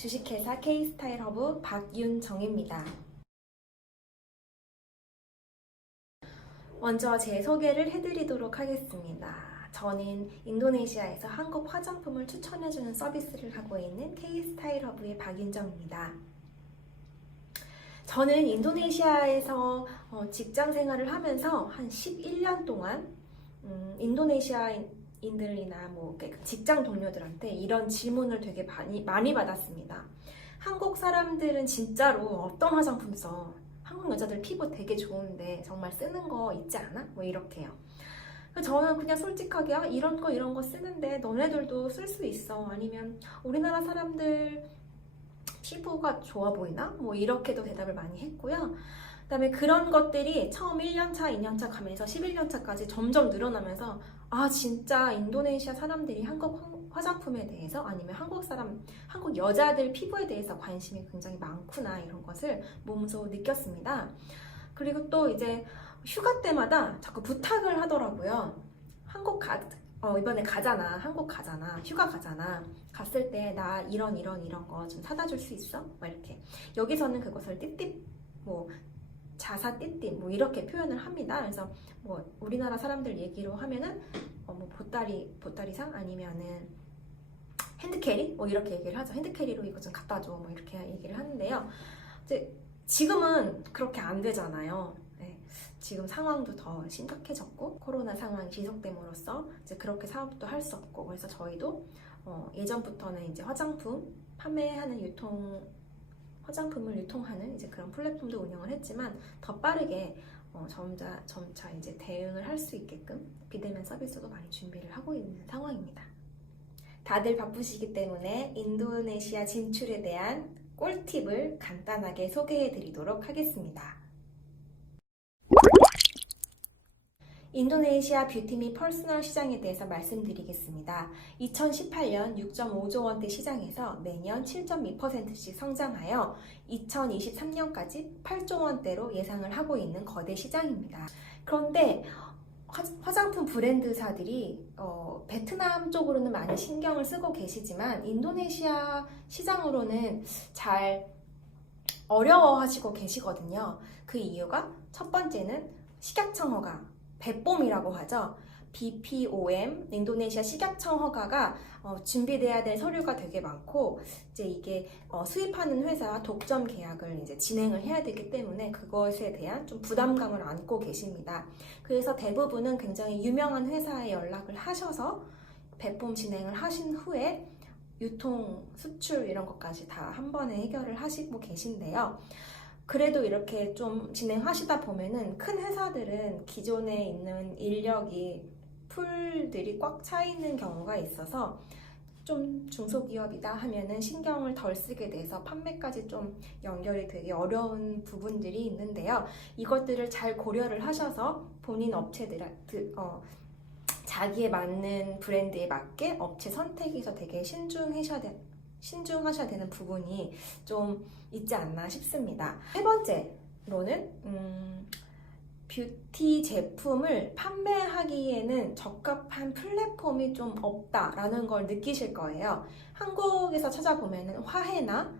주식회사 K스타일허브 박윤정입니다. 먼저 제 소개를 해드리도록 하겠습니다. 저는 인도네시아에서 한국 화장품을 추천해주는 서비스를 하고 있는 K스타일허브의 박윤정입니다. 저는 인도네시아에서 직장 생활을 하면서 한 11년 동안 인도네시아인들이나 직장 동료들한테 이런 질문을 되게 많이 받았습니다. 한국 사람들은 진짜로 어떤 화장품 써? 한국 여자들 피부 되게 좋은데 정말 쓰는 거 있지 않아? 뭐 이렇게요. 저는 그냥 솔직하게 이런 거 쓰는데 너네들도 쓸 수 있어. 아니면 우리나라 사람들 피부가 좋아 보이나? 뭐 이렇게도 대답을 많이 했고요. 그 다음에 그런 것들이 처음 1년차, 2년차 가면서 11년차까지 점점 늘어나면서 진짜 인도네시아 사람들이 한국 화장품에 대해서 아니면 한국 여자들 피부에 대해서 관심이 굉장히 많구나 이런 것을 몸소 느꼈습니다. 그리고 또 이제 휴가 때마다 자꾸 부탁을 하더라고요. 이번에 가잖아. 한국 가잖아. 휴가 가잖아. 갔을 때 나 이런 거 좀 사다 줄 수 있어? 막 이렇게. 여기서는 그것을 띠띠, 자사 띠띠, 이렇게 표현을 합니다. 그래서 우리나라 사람들 얘기로 하면은, 보따리상 아니면은 핸드캐리? 이렇게 얘기를 하죠. 핸드캐리로 이거 좀 갖다 줘. 이렇게 얘기를 하는데요. 이제 지금은 그렇게 안 되잖아요. 지금 상황도 더 심각해졌고 코로나 상황이 지속됨으로써 이제 그렇게 사업도 할 수 없고 그래서 저희도 예전부터는 이제 화장품 판매하는 화장품을 유통하는 이제 그런 플랫폼도 운영을 했지만 더 빠르게 점차 이제 대응을 할 수 있게끔 비대면 서비스도 많이 준비를 하고 있는 상황입니다. 다들 바쁘시기 때문에 인도네시아 진출에 대한 꿀팁을 간단하게 소개해 드리도록 하겠습니다. 인도네시아 뷰티 및 퍼스널 시장에 대해서 말씀드리겠습니다. 2018년 6.5조 원대 시장에서 매년 7.2%씩 성장하여 2023년까지 8조 원대로 예상을 하고 있는 거대 시장입니다. 그런데 화장품 브랜드사들이 베트남 쪽으로는 많이 신경을 쓰고 계시지만 인도네시아 시장으로는 잘 어려워하시고 계시거든요. 그 이유가 첫 번째는 식약청 허가, 배뽐이라고 하죠. BPOM, 인도네시아 식약청 허가가 준비돼야 될 서류가 되게 많고 이제 이게 수입하는 회사 독점 계약을 이제 진행을 해야 되기 때문에 그것에 대한 좀 부담감을 안고 계십니다. 그래서 대부분은 굉장히 유명한 회사에 연락을 하셔서 배뽐 진행을 하신 후에 유통, 수출 이런 것까지 다 한 번에 해결을 하시고 계신데요. 그래도 이렇게 좀 진행하시다 보면은 큰 회사들은 기존에 있는 인력이 풀들이 꽉 차 있는 경우가 있어서 좀 중소기업이다 하면은 신경을 덜 쓰게 돼서 판매까지 좀 연결이 되게 어려운 부분들이 있는데요. 이것들을 잘 고려를 하셔서 본인 자기에 맞는 브랜드에 맞게 업체 선택에서 되게 신중하셔야 되는 부분이 좀 있지 않나 싶습니다. 세 번째로는 뷰티 제품을 판매하기에는 적합한 플랫폼이 좀 없다라는 걸 느끼실 거예요. 한국에서 찾아보면은 화해나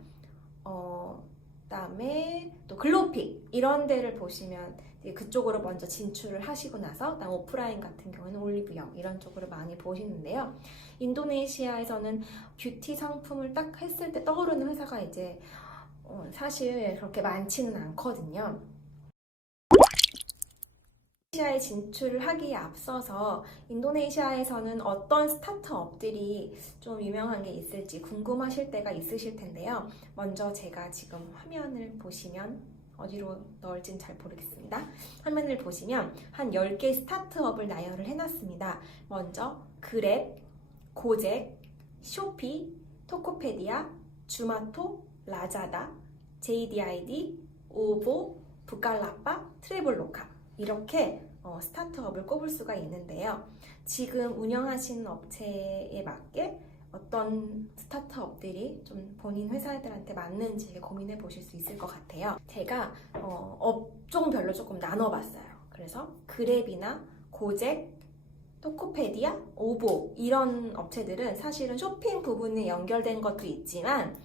그다음에 또 글로픽 이런 데를 보시면 그쪽으로 먼저 진출을 하시고 나서 오프라인 같은 경우는 올리브영 이런 쪽으로 많이 보시는데요. 인도네시아에서는 뷰티 상품을 딱 했을 때 떠오르는 회사가 이제 사실 그렇게 많지는 않거든요. 인도네시아에 진출을 하기에 앞서서 인도네시아에서는 어떤 스타트업들이 좀 유명한 게 있을지 궁금하실 때가 있으실 텐데요. 먼저 제가 지금 화면을 보시면 어디로 넣을지는 잘 모르겠습니다. 화면을 보시면 한 10개 스타트업을 나열을 해놨습니다. 먼저 그랩, 고잭, 쇼피, 토코페디아, 주마토, 라자다, JDID, 오보, 부칼라파, 트래블로카 이렇게 스타트업을 꼽을 수가 있는데요. 지금 운영하시는 업체에 맞게 어떤 스타트업들이 좀 본인 회사들한테 맞는지 고민해 보실 수 있을 것 같아요. 제가 업종별로 조금 나눠봤어요. 그래서 그랩이나 고잭, 토코페디아, 오보 이런 업체들은 사실은 쇼핑 부분에 연결된 것도 있지만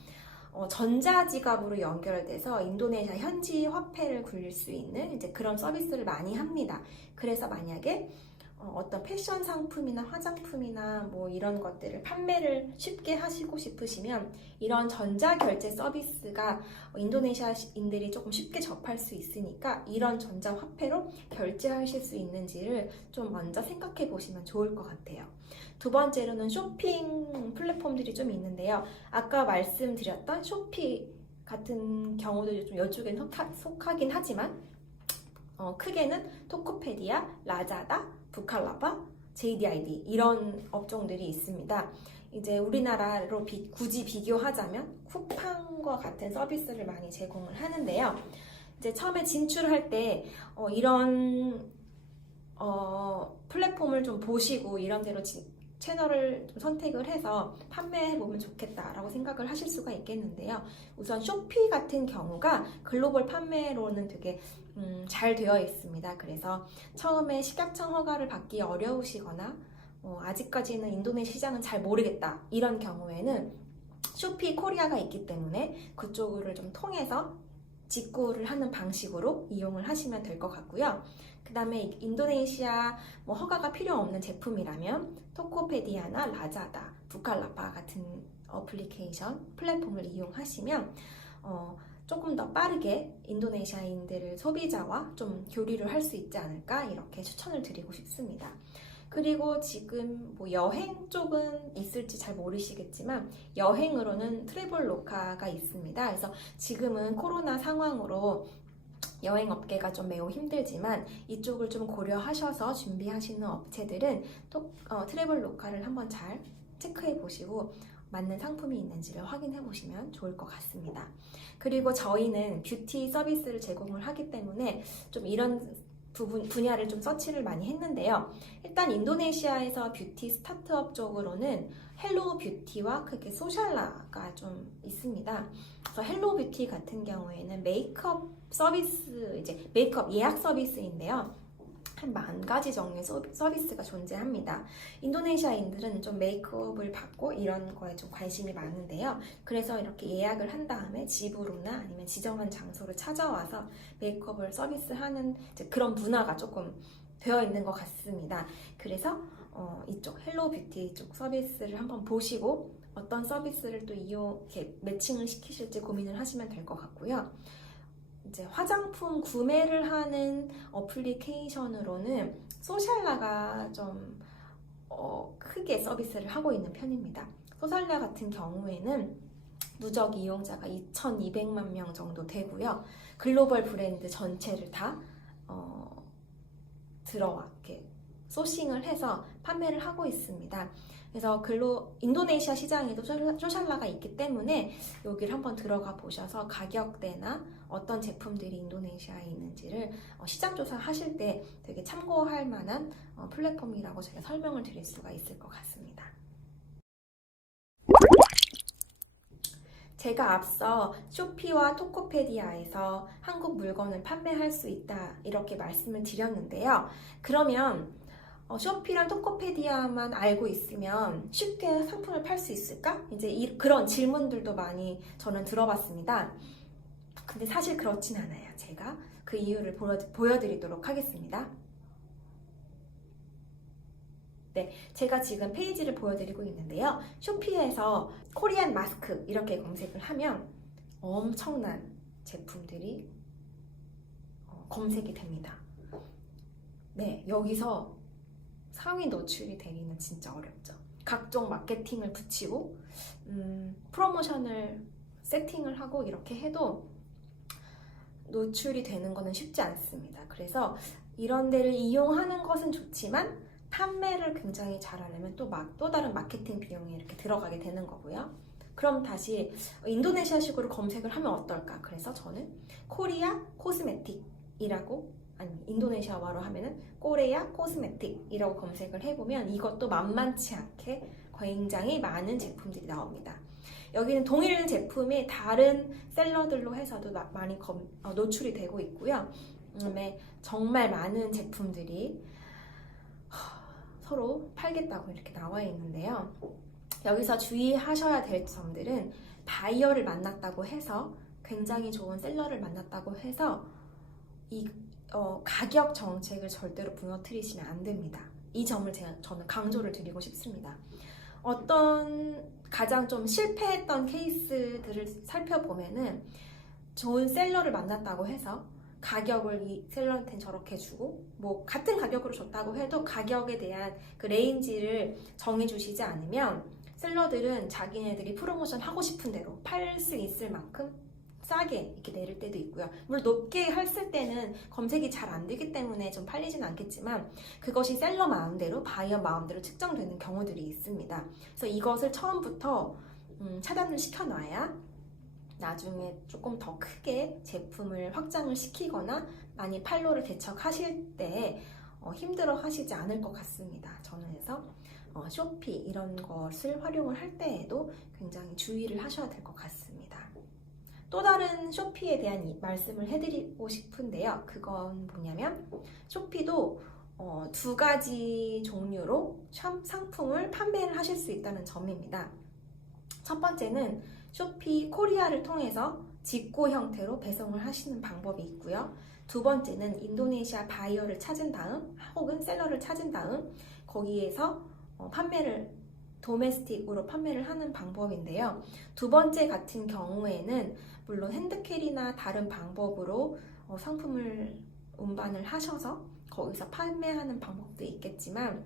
전자지갑으로 연결돼서 인도네시아 현지 화폐를 굴릴 수 있는 이제 그런 서비스를 많이 합니다. 그래서 만약에 어떤 패션 상품이나 화장품이나 뭐 이런 것들을 판매를 쉽게 하시고 싶으시면 이런 전자결제 서비스가 인도네시아인들이 조금 쉽게 접할 수 있으니까 이런 전자화폐로 결제하실 수 있는지를 좀 먼저 생각해 보시면 좋을 것 같아요. 두 번째로는 쇼핑 플랫폼들이 좀 있는데요. 아까 말씀드렸던 쇼피 같은 경우도 좀 이쪽에 속하긴 하지만 크게는 토코페디아, 라자다, 부칼라파, JDID 이런 업종들이 있습니다. 이제 우리나라로 굳이 비교하자면 쿠팡과 같은 서비스를 많이 제공을 하는데요. 이제 처음에 진출할 때 이런 플랫폼을 좀 보시고 이런 데로 채널을 좀 선택을 해서 판매해보면 좋겠다라고 생각을 하실 수가 있겠는데요. 우선 쇼피 같은 경우가 글로벌 판매로는 되게 잘 되어 있습니다. 그래서 처음에 식약청 허가를 받기 어려우시거나 아직까지는 인도네시아 시장은 잘 모르겠다 이런 경우에는 쇼피 코리아가 있기 때문에 그쪽을 좀 통해서 직구를 하는 방식으로 이용을 하시면 될 것 같고요. 그 다음에 인도네시아 허가가 필요 없는 제품이라면 토코페디아나 라자다, 부칼라파 같은 어플리케이션 플랫폼을 이용하시면 조금 더 빠르게 인도네시아인들을 소비자와 좀 교류를 할 수 있지 않을까 이렇게 추천을 드리고 싶습니다. 그리고 지금 여행 쪽은 있을지 잘 모르시겠지만 여행으로는 트래블로카가 있습니다. 그래서 지금은 코로나 상황으로 여행 업계가 좀 매우 힘들지만 이쪽을 좀 고려하셔서 준비하시는 업체들은 트래블로카를 한번 잘 체크해 보시고 맞는 상품이 있는지를 확인해 보시면 좋을 것 같습니다. 그리고 저희는 뷰티 서비스를 제공을 하기 때문에 좀 이런 분야를 좀 서치를 많이 했는데요. 일단 인도네시아에서 뷰티 스타트업 쪽으로는 헬로 뷰티와 크게 소셜라가 좀 있습니다. 그래서 헬로 뷰티 같은 경우에는 메이크업 서비스, 이제 메이크업 예약 서비스인데요. 한 10,000가지 종류의 서비스가 존재합니다. 인도네시아인들은 좀 메이크업을 받고 이런 거에 좀 관심이 많은데요. 그래서 이렇게 예약을 한 다음에 집으로나 아니면 지정한 장소를 찾아와서 메이크업을 서비스하는 그런 문화가 조금 되어 있는 것 같습니다. 그래서 이쪽 헬로 뷰티 쪽 서비스를 한번 보시고 어떤 서비스를 또 이렇게 매칭을 시키실지 고민을 하시면 될 것 같고요. 이제 화장품 구매를 하는 어플리케이션으로는 소셜라가 좀 크게 서비스를 하고 있는 편입니다. 소셜라 같은 경우에는 누적 이용자가 2,200만 명 정도 되고요. 글로벌 브랜드 전체를 다 들어와 이렇게 소싱을 해서 판매를 하고 있습니다. 그래서 인도네시아 시장에도 소셜라가 있기 때문에 여기를 한번 들어가 보셔서 가격대나 어떤 제품들이 인도네시아에 있는지를 시장 조사하실 때 되게 참고할 만한 플랫폼이라고 제가 설명을 드릴 수가 있을 것 같습니다. 제가 앞서 쇼피와 토코페디아에서 한국 물건을 판매할 수 있다 이렇게 말씀을 드렸는데요. 그러면 쇼피랑 토코페디아만 알고 있으면 쉽게 상품을 팔 수 있을까? 이제 그런 질문들도 많이 저는 들어봤습니다. 근데 사실 그렇진 않아요. 제가 그 이유를 보여드리도록 하겠습니다. 네, 제가 지금 페이지를 보여드리고 있는데요. 쇼피에서 코리안 마스크 이렇게 검색을 하면 엄청난 제품들이 검색이 됩니다. 네, 여기서 상위 노출이 되기는 진짜 어렵죠. 각종 마케팅을 붙이고 프로모션을 세팅을 하고 이렇게 해도 노출이 되는 것은 쉽지 않습니다. 그래서 이런 데를 이용하는 것은 좋지만 판매를 굉장히 잘하려면 또 다른 마케팅 비용이 이렇게 들어가게 되는 거고요. 그럼 다시 인도네시아식으로 검색을 하면 어떨까? 그래서 저는 코리아 코스메틱이라고 아니 인도네시아어로 하면은 코레아 코스메틱이라고 검색을 해보면 이것도 만만치 않게 굉장히 많은 제품들이 나옵니다. 여기는 동일 제품이 다른 셀러들로 해서도 많이 노출이 되고 있고요. 그다음에 정말 많은 제품들이 서로 팔겠다고 이렇게 나와 있는데요. 여기서 주의하셔야 될 점들은 바이어를 만났다고 해서, 굉장히 좋은 셀러를 만났다고 해서 이 가격 정책을 절대로 무너뜨리시면 안 됩니다. 이 점을 저는 강조를 드리고 싶습니다. 어떤 가장 좀 실패했던 케이스들을 살펴보면은, 좋은 셀러를 만났다고 해서 가격을 이 셀러한테는 저렇게 주고, 뭐 같은 가격으로 줬다고 해도 가격에 대한 그 레인지를 정해주시지 않으면 셀러들은 자기네들이 프로모션 하고 싶은 대로 팔 수 있을 만큼 싸게 이렇게 내릴 때도 있고요. 물론 높게 했을 때는 검색이 잘 안 되기 때문에 좀 팔리진 않겠지만, 그것이 셀러 마음대로, 바이어 마음대로 측정되는 경우들이 있습니다. 그래서 이것을 처음부터 차단을 시켜놔야 나중에 조금 더 크게 제품을 확장을 시키거나 많이 판로를 개척하실 때 힘들어 하시지 않을 것 같습니다. 저는 그래서 쇼피 이런 것을 활용을 할 때에도 굉장히 주의를 하셔야 될 것 같습니다. 또 다른 쇼피에 대한 말씀을 해드리고 싶은데요. 그건 뭐냐면, 쇼피도 두 가지 종류로 상품을 판매를 하실 수 있다는 점입니다. 첫 번째는 쇼피 코리아를 통해서 직구 형태로 배송을 하시는 방법이 있고요. 두 번째는 인도네시아 바이어를 찾은 다음, 혹은 셀러를 찾은 다음 거기에서 도메스틱으로 판매를 하는 방법인데요. 두 번째 같은 경우에는 물론 핸드캐리나 다른 방법으로 상품을 운반을 하셔서 거기서 판매하는 방법도 있겠지만,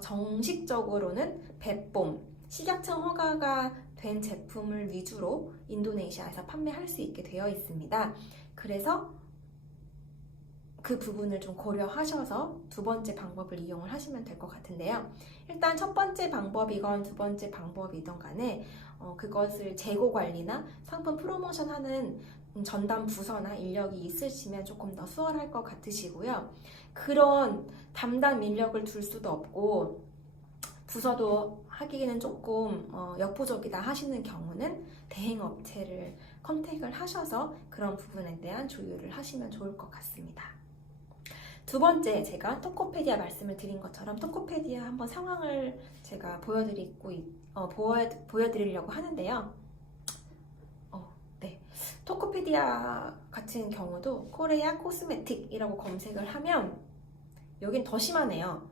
정식적으로는 백봄, 식약청 허가가 된 제품을 위주로 인도네시아에서 판매할 수 있게 되어 있습니다. 그래서 그 부분을 좀 고려하셔서 두 번째 방법을 이용을 하시면 될 것 같은데요. 일단 첫 번째 방법이건 두 번째 방법이든 간에 그것을 재고 관리나 상품 프로모션 하는 전담 부서나 인력이 있으시면 조금 더 수월할 것 같으시고요. 그런 담당 인력을 둘 수도 없고 부서도 하기에는 조금 역부족이다 하시는 경우는 대행업체를 컨택을 하셔서 그런 부분에 대한 조율을 하시면 좋을 것 같습니다. 두 번째, 제가 토코페디아 말씀을 드린 것처럼 토코페디아 한번 상황을 제가 보여드리려고 하는데요. 네, 토코페디아 같은 경우도 코리아 코스메틱이라고 검색을 하면 여긴 더 심하네요.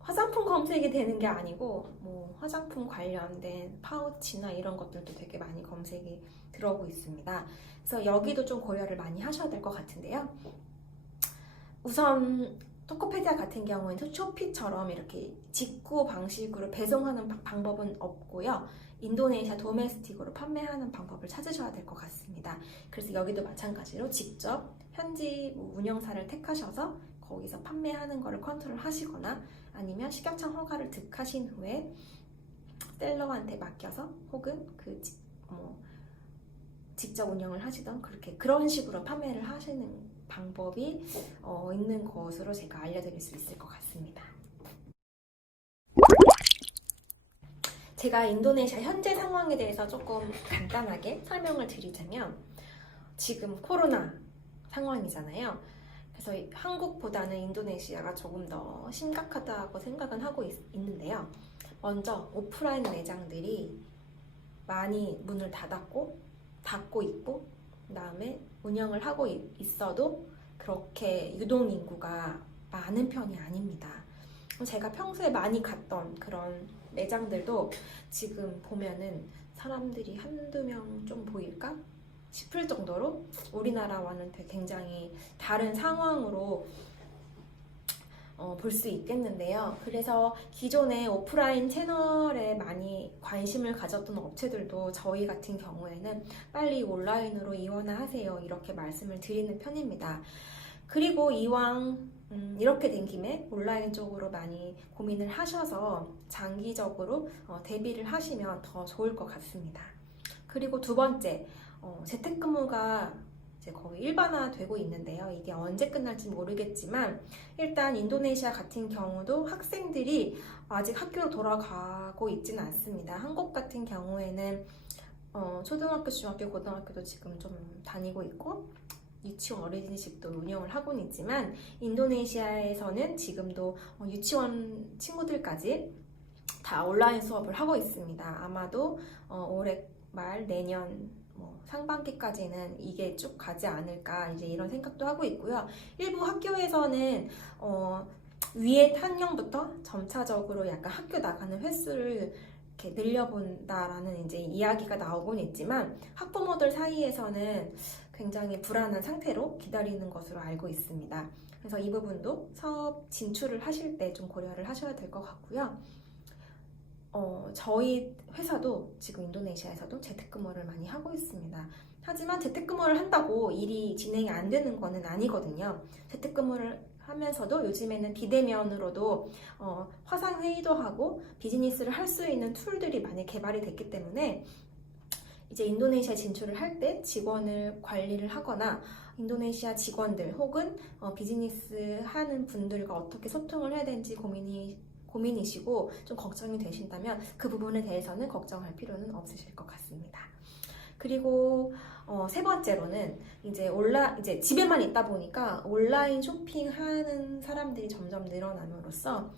화장품 검색이 되는 게 아니고 뭐 화장품 관련된 파우치나 이런 것들도 되게 많이 검색이 들어오고 있습니다. 그래서 여기도 좀 고려를 많이 하셔야 될 것 같은데요. 우선 토코페디아 같은 경우에는 쇼피처럼 이렇게 직구 방식으로 배송하는 방법은 없고요. 인도네시아 도메스틱으로 판매하는 방법을 찾으셔야 될 것 같습니다. 그래서 여기도 마찬가지로 직접 현지 운영사를 택하셔서 거기서 판매하는 거를 컨트롤 하시거나, 아니면 식약청 허가를 득하신 후에 셀러한테 맡겨서, 혹은 직접 운영을 하시던 그런 식으로 판매를 하시는 방법이 있는 것으로 제가 알려드릴 수 있을 것 같습니다. 제가 인도네시아 현재 상황에 대해서 조금 간단하게 설명을 드리자면, 지금 코로나 상황이잖아요. 그래서 한국보다는 인도네시아가 조금 더 심각하다고 생각은 하고 있는데요. 먼저 오프라인 매장들이 많이 문을 닫고 있고, 그 다음에 운영을 하고 있어도 그렇게 유동인구가 많은 편이 아닙니다. 제가 평소에 많이 갔던 그런 매장들도 지금 보면은 사람들이 한두 명 좀 보일까 싶을 정도로 우리나라와는 굉장히 다른 상황으로 볼 수 있겠는데요. 그래서 기존의 오프라인 채널에 많이 관심을 가졌던 업체들도 저희 같은 경우에는 빨리 온라인으로 이원화하세요, 이렇게 말씀을 드리는 편입니다. 그리고 이왕 이렇게 된 김에 온라인 쪽으로 많이 고민을 하셔서 장기적으로 대비를 하시면 더 좋을 것 같습니다. 그리고 두 번째, 재택근무가 이제 거의 일반화되고 있는데요. 이게 언제 끝날지 모르겠지만, 일단 인도네시아 같은 경우도 학생들이 아직 학교로 돌아가고 있지는 않습니다. 한국 같은 경우에는 초등학교, 중학교, 고등학교도 지금 좀 다니고 있고, 유치원, 어린이집도 운영을 하고는 있지만, 인도네시아에서는 지금도 유치원 친구들까지 다 온라인 수업을 하고 있습니다. 아마도 올해 말 내년 상반기까지는 이게 쭉 가지 않을까 이제 이런 생각도 하고 있고요. 일부 학교에서는 위에 학년부터 점차적으로 약간 학교 나가는 횟수를 이렇게 늘려본다라는 이제 이야기가 나오곤 있지만 학부모들 사이에서는 굉장히 불안한 상태로 기다리는 것으로 알고 있습니다. 그래서 이 부분도 사업 진출을 하실 때 좀 고려를 하셔야 될 것 같고요. 저희 회사도 지금 인도네시아에서도 재택근무를 많이 하고 있습니다. 하지만 재택근무를 한다고 일이 진행이 안 되는 거는 아니거든요. 재택근무를 하면서도 요즘에는 비대면으로도 화상회의도 하고 비즈니스를 할 수 있는 툴들이 많이 개발이 됐기 때문에 이제 인도네시아 진출을 할 때 직원을 관리를 하거나 인도네시아 직원들 혹은 비즈니스 하는 분들과 어떻게 소통을 해야 되는지 고민이시고 좀 걱정이 되신다면 그 부분에 대해서는 걱정할 필요는 없으실 것 같습니다. 그리고 세 번째로는 이제 집에만 있다 보니까 온라인 쇼핑하는 사람들이 점점 늘어남으로써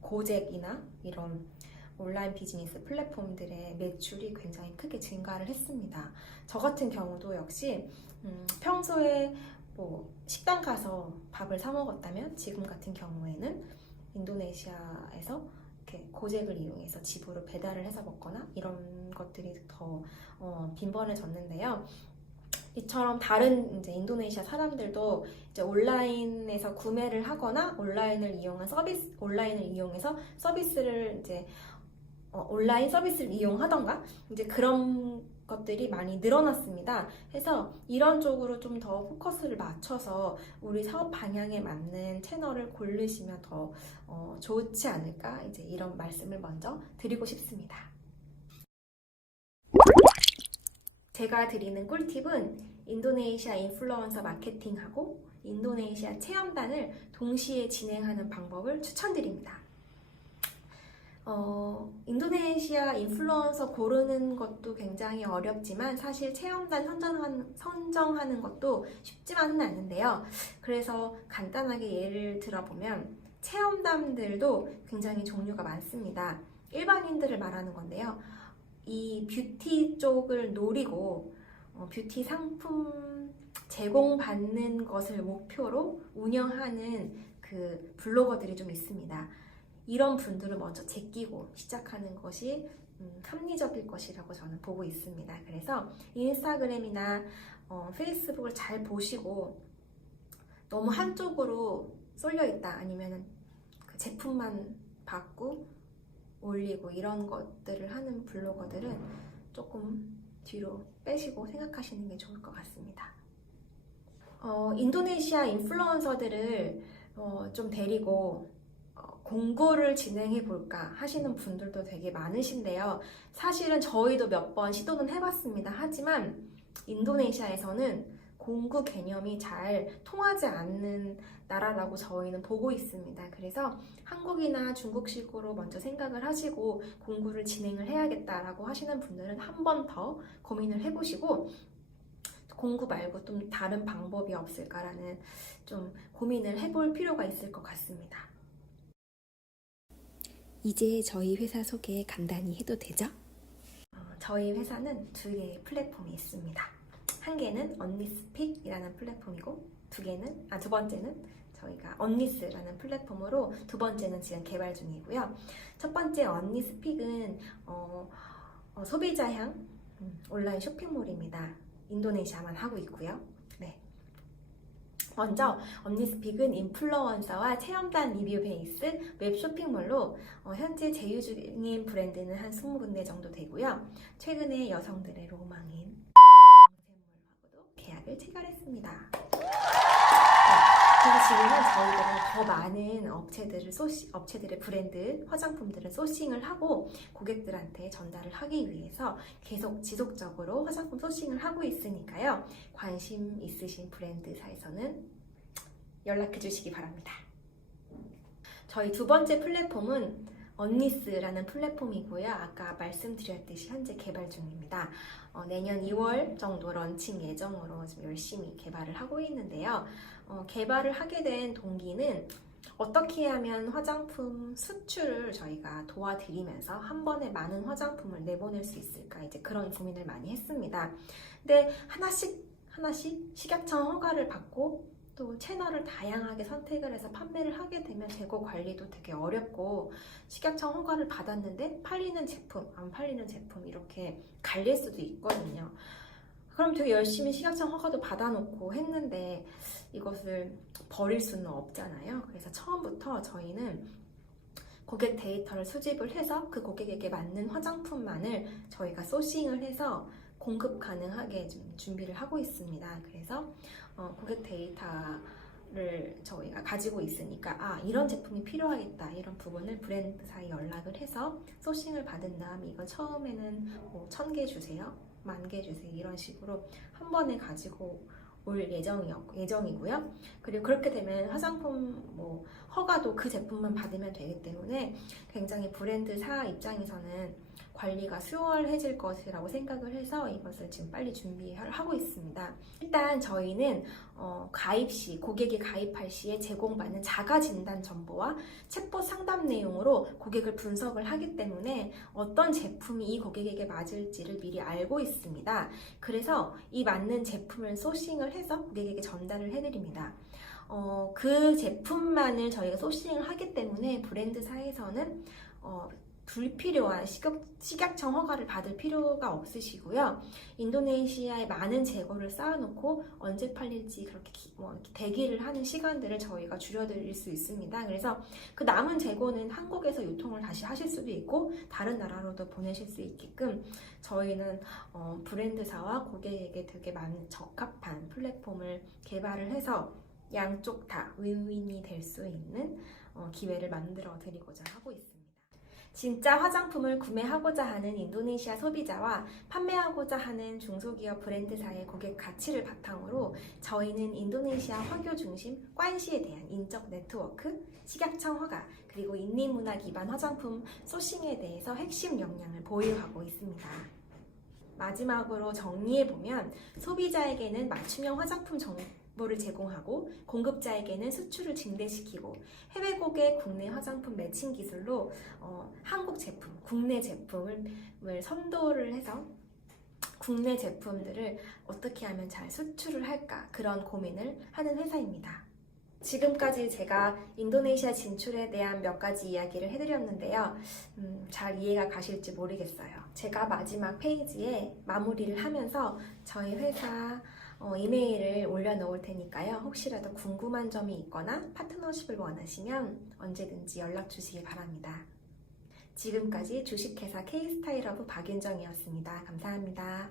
고잭이나 이런 온라인 비즈니스 플랫폼들의 매출이 굉장히 크게 증가를 했습니다. 저 같은 경우도 역시 평소에 식당 가서 밥을 사 먹었다면 지금 같은 경우에는 인도네시아에서 이렇게 고잭을 이용해서 집으로 배달을 해서 먹거나 이런 것들이 더 빈번해졌는데요. 이처럼 다른 이제 인도네시아 사람들도 이제 온라인에서 구매를 하거나 온라인을 이용해서 서비스를 이제 온라인 서비스를 이용하던가 이제 그런 것들이 많이 늘어났습니다. 그래서 이런 쪽으로 좀 더 포커스를 맞춰서 우리 사업 방향에 맞는 채널을 고르시면 더 좋지 않을까 이제 이런 말씀을 먼저 드리고 싶습니다. 제가 드리는 꿀팁은 인도네시아 인플루언서 마케팅하고 인도네시아 체험단을 동시에 진행하는 방법을 추천드립니다. 인도네시아 인플루언서 고르는 것도 굉장히 어렵지만 사실 체험단 선정하는 것도 쉽지만은 않은데요. 그래서 간단하게 예를 들어보면 체험단들도 굉장히 종류가 많습니다. 일반인들을 말하는 건데요. 이 뷰티 쪽을 노리고 뷰티 상품 제공받는 것을 목표로 운영하는 그 블로거들이 좀 있습니다. 이런 분들을 먼저 제끼고 시작하는 것이 합리적일 것이라고 저는 보고 있습니다. 그래서 인스타그램이나 페이스북을 잘 보시고 너무 한쪽으로 쏠려 있다 아니면 그 제품만 받고 올리고 이런 것들을 하는 블로거들은 조금 뒤로 빼시고 생각하시는 게 좋을 것 같습니다. 인도네시아 인플루언서들을 좀 데리고 공고를 진행해 볼까 하시는 분들도 되게 많으신데요. 사실은 저희도 몇 번 시도는 해봤습니다. 하지만 인도네시아에서는 공구 개념이 잘 통하지 않는 나라라고 저희는 보고 있습니다. 그래서 한국이나 중국식으로 먼저 생각을 하시고 공구를 진행을 해야겠다라고 하시는 분들은 한 번 더 고민을 해보시고 공구 말고 좀 다른 방법이 없을까라는 좀 고민을 해볼 필요가 있을 것 같습니다. 이제 저희 회사 소개 간단히 해도 되죠? 저희 회사는 두 개의 플랫폼이 있습니다. 한 개는 언니스픽이라는 플랫폼이고 두 번째는 저희가 언니스라는 플랫폼으로 두 번째는 지금 개발 중이고요. 첫 번째 언니스픽은 소비자향 온라인 쇼핑몰입니다. 인도네시아만 하고 있고요. 네. 먼저 언니스픽은 인플루언서와 체험단 리뷰 베이스 웹 쇼핑몰로 현재 제휴 중인 브랜드는 한 20군데 정도 되고요. 최근에 여성들의 로망인 정샘물하고도 계약을 체결했습니다. 그래서 지금은 저희들은 더 많은 업체들의 브랜드, 화장품들을 소싱을 하고 고객들한테 전달을 하기 위해서 계속 지속적으로 화장품 소싱을 하고 있으니까요. 관심 있으신 브랜드사에서는 연락해 주시기 바랍니다. 저희 두 번째 플랫폼은 언니스라는 플랫폼이고요. 아까 말씀드렸듯이 현재 개발 중입니다. 내년 2월 정도 런칭 예정으로 지금 열심히 개발을 하고 있는데요. 개발을 하게 된 동기는 어떻게 하면 화장품 수출을 저희가 도와드리면서 한 번에 많은 화장품을 내보낼 수 있을까 이제 그런 고민을 많이 했습니다. 근데 하나씩 식약청 허가를 받고 또 채널을 다양하게 선택을 해서 판매를 하게 되면 재고 관리도 되게 어렵고 식약청 허가를 받았는데 팔리는 제품, 안 팔리는 제품 이렇게 갈릴 수도 있거든요. 그럼 되게 열심히 식약청 허가도 받아놓고 했는데 이것을 버릴 수는 없잖아요. 그래서 처음부터 저희는 고객 데이터를 수집을 해서 그 고객에게 맞는 화장품만을 저희가 소싱을 해서 공급 가능하게 좀 준비를 하고 있습니다. 그래서 고객 데이터를 저희가 가지고 있으니까 이런 제품이 필요하겠다 이런 부분을 브랜드사에 연락을 해서 소싱을 받은 다음 이거 처음에는 1000개 주세요, 10,000개 주세요 이런 식으로 한 번에 가지고 올 예정이고요. 그리고 그렇게 되면 화장품 허가도 그 제품만 받으면 되기 때문에 굉장히 브랜드사 입장에서는 관리가 수월해질 것이라고 생각을 해서 이것을 지금 빨리 준비를 하고 있습니다. 일단 저희는 고객이 가입할 시에 제공받는 자가진단 정보와 챗봇 상담 내용으로 고객을 분석을 하기 때문에 어떤 제품이 이 고객에게 맞을지를 미리 알고 있습니다. 그래서 이 맞는 제품을 소싱을 해서 고객에게 전달을 해드립니다. 그 제품만을 저희가 소싱을 하기 때문에 브랜드사에서는 불필요한 식약청 허가를 받을 필요가 없으시고요. 인도네시아에 많은 재고를 쌓아놓고 언제 팔릴지 그렇게 대기를 하는 시간들을 저희가 줄여드릴 수 있습니다. 그래서 그 남은 재고는 한국에서 유통을 다시 하실 수도 있고 다른 나라로도 보내실 수 있게끔 저희는 브랜드사와 고객에게 되게 적합한 플랫폼을 개발을 해서 양쪽 다 윈윈이 될 수 있는 기회를 만들어 드리고자 하고 있습니다. 진짜 화장품을 구매하고자 하는 인도네시아 소비자와 판매하고자 하는 중소기업 브랜드사의 고객 가치를 바탕으로 저희는 인도네시아 화교 중심 관시에 대한 인적 네트워크, 식약청 허가, 그리고 인리문화 기반 화장품 소싱에 대해서 핵심 역량을 보유하고 있습니다. 마지막으로 정리해보면 소비자에게는 맞춤형 화장품 정보를 제공하고 공급자에게는 수출을 증대시키고 해외 고객 국내 화장품 매칭 기술로 한국 제품, 국내 제품을 선도를 해서 국내 제품들을 어떻게 하면 잘 수출을 할까 그런 고민을 하는 회사입니다. 지금까지 제가 인도네시아 진출에 대한 몇 가지 이야기를 해드렸는데요. 잘 이해가 가실지 모르겠어요. 제가 마지막 페이지에 마무리를 하면서 저희 회사 이메일을 올려놓을 테니까요. 혹시라도 궁금한 점이 있거나 파트너십을 원하시면 언제든지 연락 주시기 바랍니다. 지금까지 주식회사 K스타일러브 박윤정이었습니다. 감사합니다.